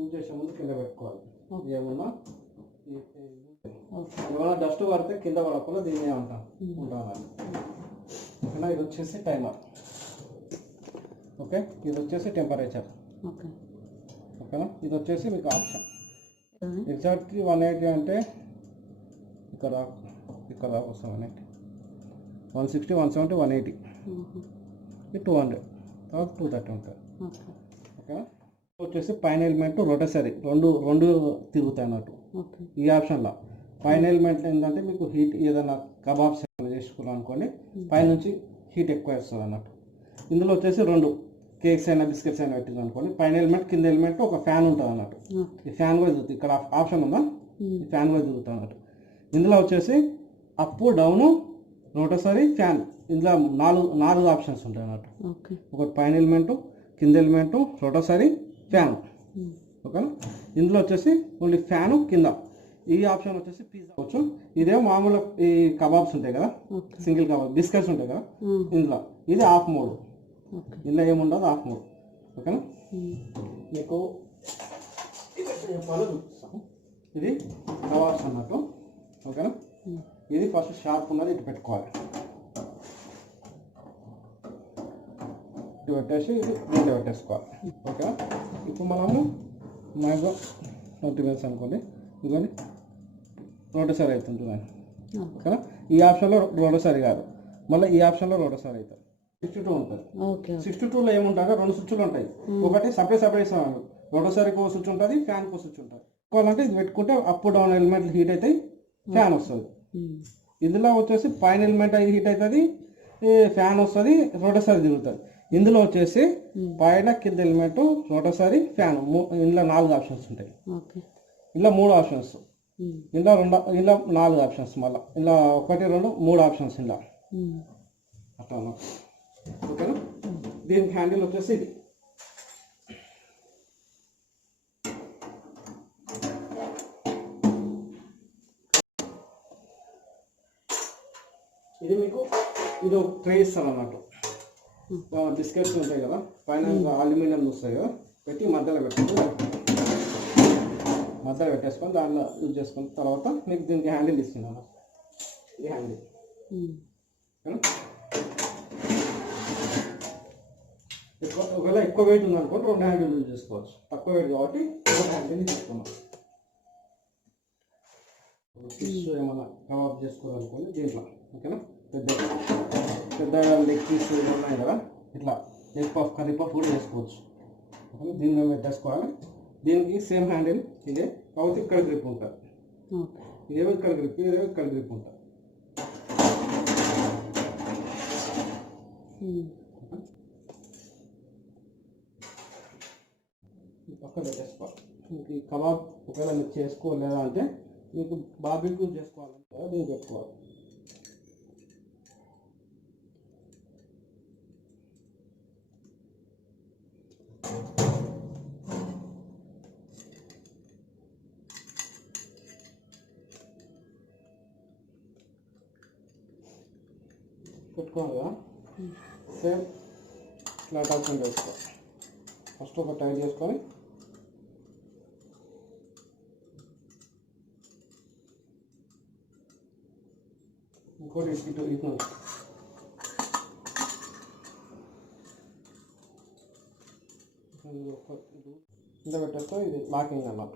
Use చేసే ముందు కింద పెట్టుకోవాలి. ఏమన్నా ఏమన్నా డస్ట్ పడితే కింద పడకుండా దీన్ని ఏమంటాం ఉండాలి. ఓకేనా, ఇది వచ్చేసి టైమర్. ఓకే, ఇది వచ్చేసి టెంపరేచర్. ఓకేనా, ఇది వచ్చేసి మీకు ఆప్షన్. ఎగ్జాక్ట్లీ 180 అంటే ఇక్కడ వస్తాం 180, 160, 170, 180, ఇది 200, తర్వాత 230 ఉంటుంది. ఓకేనా, వచ్చేసి పైన ఎలిమెంట్ రొటేసరీ రెండు తిరుగుతాయి అన్నట్టు. ఈ ఆప్షన్లో పైన ఎలిమెంట్ ఏంటంటే మీకు హీట్ ఏదైనా కబాబ్స్ చేసుకోవాలనుకోండి, పైనుంచి హీట్ ఎక్కువ వేస్తుంది అన్నట్టు. ఇందులో వచ్చేసి 2 కేక్స్ అయినా బిస్కెట్స్ అయినా పెట్టింది అనుకోండి, పైన ఎలిమెంట్ కింద ఎలిమెంట్ ఒక ఫ్యాన్ ఉంటుంది అన్నట్టు. ఈ ఫ్యాన్ కూడా తిరుగుతుంది. ఇక్కడ ఆప్షన్ ఉందా, ఈ ఫ్యాన్ కూడా తిరుగుతుంది అన్నట్టు. ఇందులో వచ్చేసి అప్ డౌను రోటసరీ ఫ్యాన్, ఇందులో 4 ఆప్షన్స్ ఉంటాయి అన్నట్టు. ఒకటి పైన ఎలిమెంటు, కింద ఎలిమెంటు, రోటసరీ, ఫ్యాన్. ఓకేనా, ఇందులో వచ్చేసి ఓన్లీ ఫ్యాను కింద. ఈ ఆప్షన్ వచ్చేసి పిజ్జా వచ్చు. ఇదే మామూలు ఈ కబాబ్స్ ఉంటాయి కదా, సింగిల్ కబాబ్ బిస్కెట్స్ ఉంటాయి కదా, ఇందులో ఇది ఆఫ్ మోడ్. ఇందులో ఏముండదు, ఆఫ్ మోడ్. ఓకేనా, మీకు ఇది కబాబ్స్ అన్నట్టు. ఓకేనా, ఇది ఫస్ట్ షార్ప్ ఉన్నది ఇటు పెట్టుకోవాలి. ఇటు పెట్టేసి ఇది దీంట్లో పెట్టేసుకోవాలి. ఓకేనా, ఇప్పుడు మనము మ్యాక్సిమం 30 minutes అనుకోండి. ఇదిగోండి రోటసరీ అవుతుంది. ఓకేనా, ఈ ఆప్షన్లో రోటసరీ కాదు, మళ్ళీ ఈ ఆప్షన్లో రోటసరీ అవుతుంది. 62 ఉంటుంది. 62లో ఏముంటాయో 2 స్విచ్లు ఉంటాయి. ఒకటి సపరేట్ ఇస్తాను, రోటసరీకి ఒక స్విచ్ ఉంటుంది, ఫ్యాన్కి ఒక స్విచ్ ఉంటుంది. కావాలంటే ఇది పెట్టుకుంటే అప్ డౌన్ ఎలిమెంట్లు హీట్ అవుతాయి, ఫ్యాన్ వస్తుంది. ఇందులో వచ్చేసి పైన ఎలిమెంట్ అది హీట్ అవుతుంది, ఫ్యాన్ వస్తుంది, రోటసరీ తిరుగుతుంది. ఇందులో వచ్చేసి పైన కింద ఎలిమెంట్, రోటసరీ, ఫ్యాన్. ఇందులో 4 ఆప్షన్స్ ఉంటాయి. ఇలా 3 ఆప్షన్స్, ఇలా 4 ఆప్షన్స్, మళ్ళీ ఇలా 1, 2, 3 ఆప్షన్స్ ఇలా అట్లా. ఓకేనా, దీనికి హ్యాండిల్ వచ్చేసి ఇది. ఇది మీకు ఇది ఒక ట్రే ఇస్తారు అన్నట్టు. బిస్కెట్స్ ఉంటాయి కదా, పైన అల్యూమినియం వస్తాయి కదా, పెట్టి మధ్యలో పెట్టేసుకొని దాంట్లో యూజ్ చేసుకున్న తర్వాత మీకు దీనికి హ్యాండిల్ ఇస్తున్నాను. ఈ హ్యాండిల్ ఒకవేళ ఎక్కువ వెయిట్ ఉందనుకోండి 2 హ్యాండిల్ యూజ్ చేసుకోవచ్చు. తక్కువ వెయిట్ కాబట్టి 1 హ్యాండిల్ తీసుకున్నాం. ఫిష్ ఏమైనా కబాబ్ చేసుకోవాలనుకోండి దీంట్లో. ఓకేనా, పెద్ద లెగ్ పీస్ ఉన్నాయి కదా, ఇట్లా లెగ్ పఫ్, కర్రీ పఫ్ కూడా చేసుకోవచ్చు. ఓకే, దీన్ని పెట్టేసుకోవాలి. దీనికి సేమ్ హ్యాండిల్ ఇదే, కాబట్టి ఇక్కడ గ్రిప్ ఉంటుంది. ఇదేమో ఇక్కడ గ్రిప్, ఇదేమో ఇక్కడ గ్రిప్ ఉంటుంది. పక్కన పెట్టేసుకోవాలి. మీకు ఈ కబాబ్ ఒకవేళ మీరు చేసుకోలేదా అంటే మీకు బార్బిక్యూ చేసుకోవాలంటే దీన్ని పెట్టుకోవాలి. పెట్టుకోవాలి కదా, సేమ్ ఇట్లా అటాచ్మెంట్ చేసుకోవాలి. ఫస్ట్ ఒక టైట్ చేసుకొని ఇంకోటి ఇటు ఇంత పెట్టేస్తే ఇది లాకింగ్ అన్నమాట.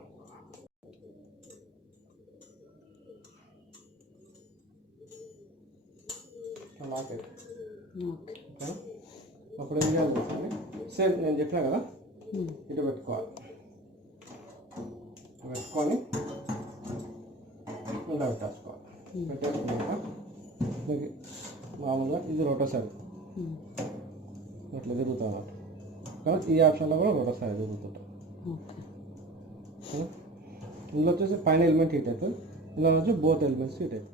లాక్ అయితే అప్పుడు ఏం చేయాలి, సేమ్ నేను చెప్పినా కదా, ఇటు పెట్టుకోవాలి. పెట్టుకొని ఇలా పెట్టేసుకోవాలి. పెట్టేసుకున్నాక మామూలుగా ఇది రోటసరీ ఇట్లా తిరుగుతుంది అన్నమాట. కానీ ఈ ఆప్షన్లో కూడా రోటసరీ తిరుగుతుంటుంది. ఇందులో వచ్చేసి పైన ఎలిమెంట్ హీట్ అవుతుంది, ఇందులో వచ్చి బోత్ ఎలిమెంట్స్ హీట్ అవుతుంది.